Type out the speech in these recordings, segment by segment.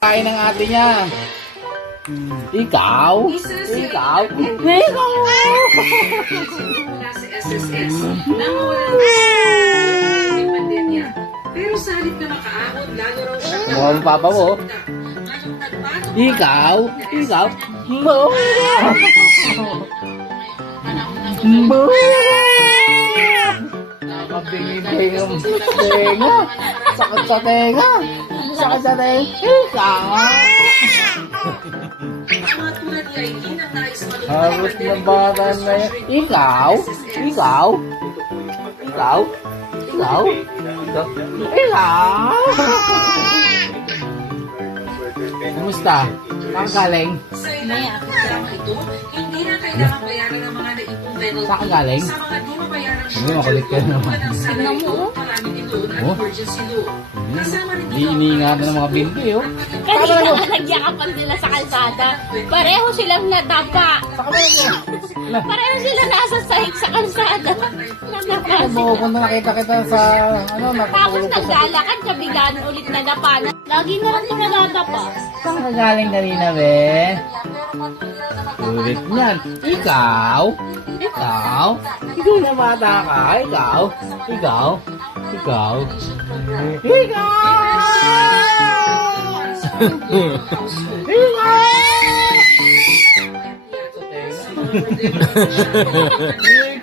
Kain ng ate niya. Ikaw? Ikaw? Ikaw? Mula sa SSS nang walang pandemya. Pero sa halip na makaahon, lalo raw siya Mukha mo papa mo. ngayong nagbago Ikaw? Ikaw? Mo? Mo? Nakabingi-bingi ang tenga. Sakit sa tenga. Sakit sa tenga. Ikaw? mga tulad ni Aileen ang nais malutang Harus na bata na yan. Ikaw? Ikaw? Ikaw? Ikaw? Ikaw? Kumusta? Saan galing? Sa ilang programa ito, hindi na kailangan bayaran ng mga naipong penalty. Saan galing? Sa mga di mabayaran Hindi, makulit ka naman. ng salary loan, calamity loan at Oh. emergency loan. Kasama rin Di iniingatan ng mga binti, oh. Kanina nga nagyakapan sila sa kalsada. Pareho silang nadapa. Pareho sila nasa sahig sa kalsada. Ay, pupunta nakita kita sa, ano, Tapos nakatulog ka sa... naglalakad, kabigaan ulit nadapa. Lagi na lang ito nadadapa. Saan ka galing kanina, be? Ulit niyan. Ikaw? Ikaw? Ikaw na bata ka? Ikaw? Ikaw? Ikaw? Ikaw!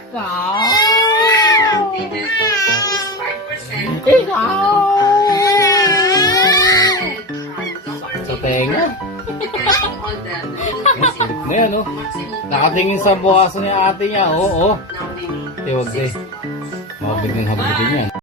Ikaw! Ikaw! Sa tenga. Na yan, oh. Nakatingin sa bukas niya ate niya, oo. Oh, oh. Tiwag eh. Mabiglang habutin yan.